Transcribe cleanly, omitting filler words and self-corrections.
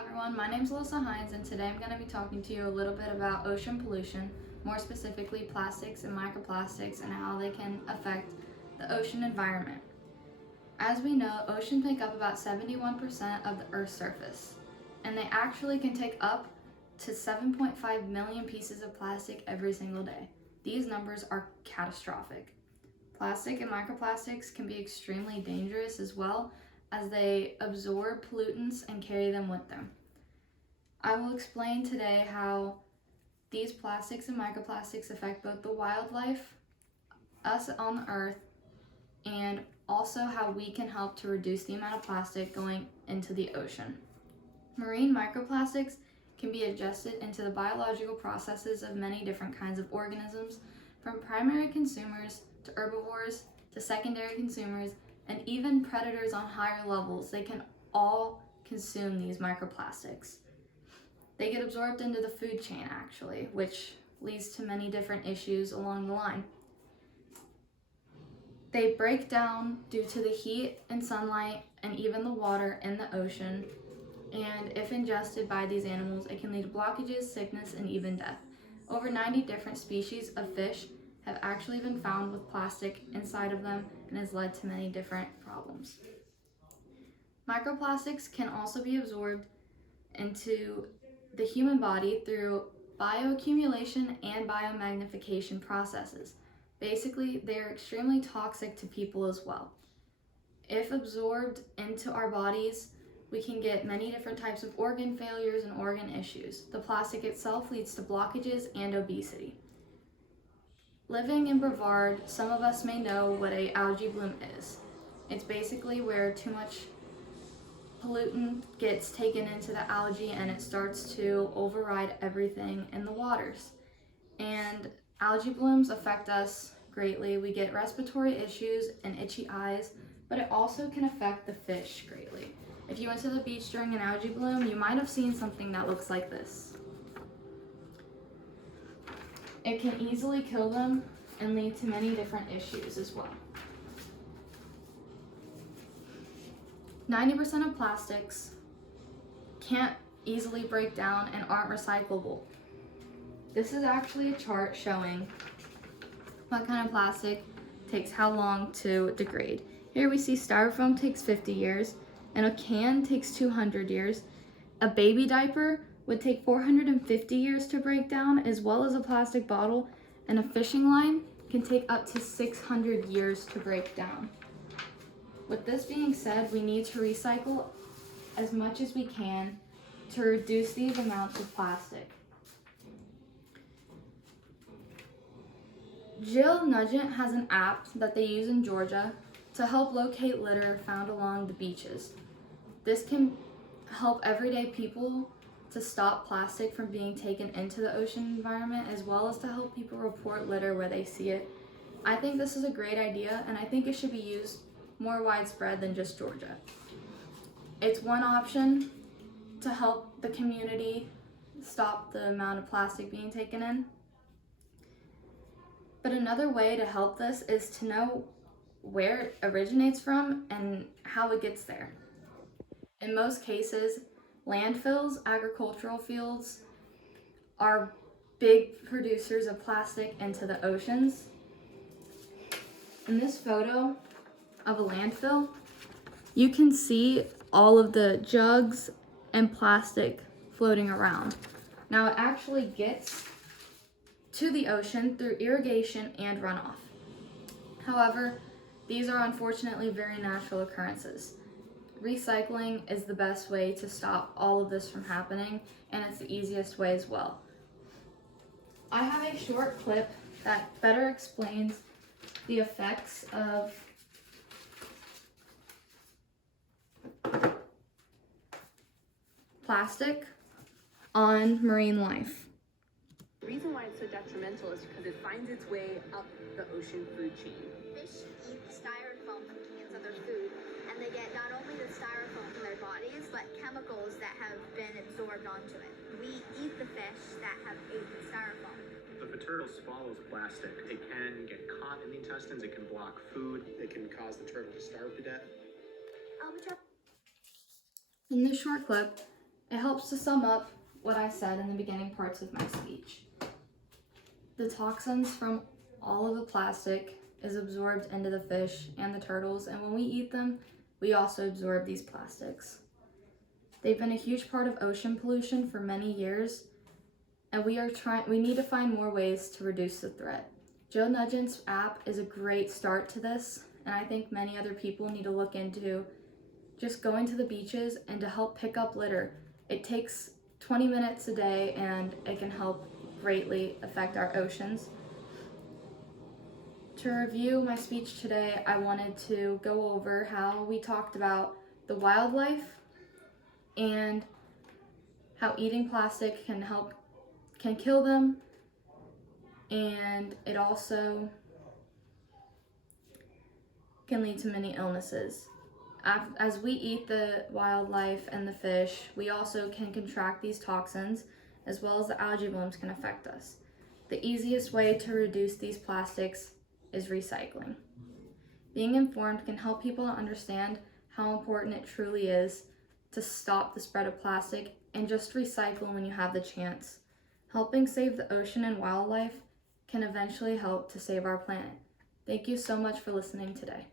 everyone, my name is Alyssa Hines and today I'm going to be talking to you a little bit about ocean pollution, more specifically plastics and microplastics and how they can affect the ocean environment. As we know, oceans make up about 71% of the Earth's surface, and they actually can take up to 7.5 million pieces of plastic every single day. These numbers are catastrophic. Plastic and microplastics can be extremely dangerous as well, as they absorb pollutants and carry them with them. I will explain today how these plastics and microplastics affect both the wildlife, us on the earth, and also how we can help to reduce the amount of plastic going into the ocean. Marine microplastics can be adjusted into the biological processes of many different kinds of organisms, from primary consumers to herbivores to secondary consumers, and even predators on higher levels. They can all consume these microplastics. They get absorbed into the food chain actually, which leads to many different issues along the line. They break down due to the heat and sunlight and even the water in the ocean, and if ingested by these animals, it can lead to blockages, sickness, and even death. Over 90 different species of fish have actually been found with plastic inside of them and has led to many different problems. Microplastics can also be absorbed into the human body through bioaccumulation and biomagnification processes. Basically, they are extremely toxic to people as well. If absorbed into our bodies, we can get many different types of organ failures and organ issues. The plastic itself leads to blockages and obesity. Living in Brevard, some of us may know what an algae bloom is. It's basically where too much pollutant gets taken into the algae and it starts to override everything in the waters. And algae blooms affect us greatly. We get respiratory issues and itchy eyes, but it also can affect the fish greatly. If you went to the beach during an algae bloom, you might have seen something that looks like this. It can easily kill them and lead to many different issues as well. 90% of plastics can't easily break down and aren't recyclable. This is actually a chart showing what kind of plastic takes how long to degrade. Here we see styrofoam takes 50 years, and a can takes 200 years. A baby diaper would take 450 years to break down, as well as a plastic bottle, and a fishing line can take up to 600 years to break down. With this being said, we need to recycle as much as we can to reduce these amounts of plastic. Jill Nugent has an app that they use in Georgia to help locate litter found along the beaches. This can help everyday people to stop plastic from being taken into the ocean environment, as well as to help people report litter where they see it. I think this is a great idea, and I think it should be used more widespread than just Georgia. It's one option to help the community stop the amount of plastic being taken in. But another way to help this is to know where it originates from and how it gets there. In most cases, landfills, agricultural fields are big producers of plastic into the oceans. In this photo of a landfill, you can see all of the jugs and plastic floating around. Now it actually gets to the ocean through irrigation and runoff. However, these are unfortunately very natural occurrences. Recycling is the best way to stop all of this from happening, and it's the easiest way as well. I have a short clip that better explains the effects of plastic on marine life. The reason why it's so detrimental is because it finds its way up the ocean food chain. Fish eat styrofoam from cans of their food, and they get not only the styrofoam from their bodies, but chemicals that have been absorbed onto it. We eat the fish that have eaten styrofoam. If a turtle swallows plastic, it can get caught in the intestines, it can block food, it can cause the turtle to starve to death. In this short clip, It helps to sum up what I said in the beginning parts of my speech. The toxins from all of the plastic is absorbed into the fish and the turtles, and when we eat them, we also absorb these plastics. They've been a huge part of ocean pollution for many years, and we need to find more ways to reduce the threat. Joe Nugent's app is a great start to this, and I think many other people need to look into just going to the beaches and to help pick up litter. It takes 20 minutes a day, and it can help greatly affect our oceans. To review my speech today, I wanted to go over how we talked about the wildlife and how eating plastic can kill them, and it also can lead to many illnesses. As we eat the wildlife and the fish, we also can contract these toxins, as well as the algae blooms can affect us. The easiest way to reduce these plastics is recycling. Being informed can help people understand how important it truly is to stop the spread of plastic and just recycle when you have the chance. Helping save the ocean and wildlife can eventually help to save our planet. Thank you so much for listening today.